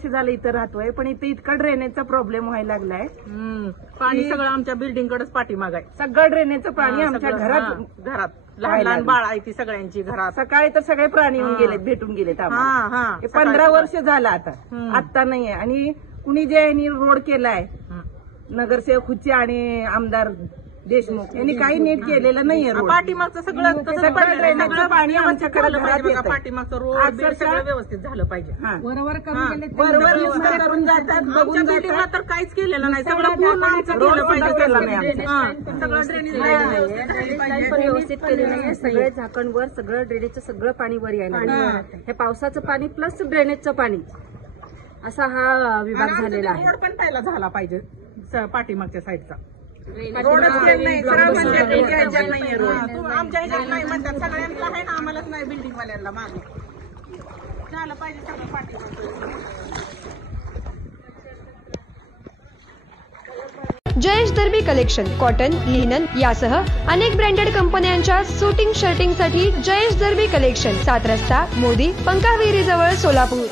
वर्ष झालं इथं राहतोय, पण इथे इतका ड्रेनेजचा प्रॉब्लेम व्हायला लागलाय. पाणी सगळं आमच्या बिल्डिंगकडेच पाठीमाग आहे. सगळं ड्रेनेजचं पाणी आमच्या घरात लहान लहान बाळ आहे ती सगळ्यांची घरात. सकाळी तर सगळे प्राणी येऊन गेलेत, भेटून गेलेत आम्हाला. 15 वर्ष झालं आता नाहीये. आणि कुणी जे यांनी रोड केलाय, नगरसेवक खुच्चे आणि आमदार देशमुख यांनी काही नीट केलेलं नाहीये. पाठीमागचं सगळं ड्रेनेजचं पाणी आमच्याकडे घरात येतं. पाठीमागचं रोड सगळं व्यवस्थित झालं पाहिजे. बरोबर करून जातात, बघून जातात. तर काहीच केलेलं नाही. सगळं पूर्ण आमचं केलं पाहिजे. सगळं ड्रेनेज पण व्यवस्थित केले नाहीये. सगळे झाकण वर, सगळं ड्रेनेजचं सगळं पाणी वर यायला. हे पावसाचं पाणी प्लस ड्रेनेजचं पाणी असा हा विभाग झालेला आहे. रोड पण पहिला झाला पाहिजे पाठीमागच्या साईडचा. रोडच केलं नाही. आमच्या ह्याच्यात नाही म्हणतात, सगळ्यांना आहे ना, आम्हालाच नाही बिल्डिंग वाल्यांना मागे झालं पाहिजे सगळं पाठीमागचं. जयेश दर्बी कलेक्शन कॉटन, लिनन यासह अनेक ब्रँडेड कंपन्यांच्या सुटिंग शर्टिंगसाठी जयेश दर्बी कलेक्शन, 7 रस्ता मोदी पंकाविहिरी जवळ सोलापूर.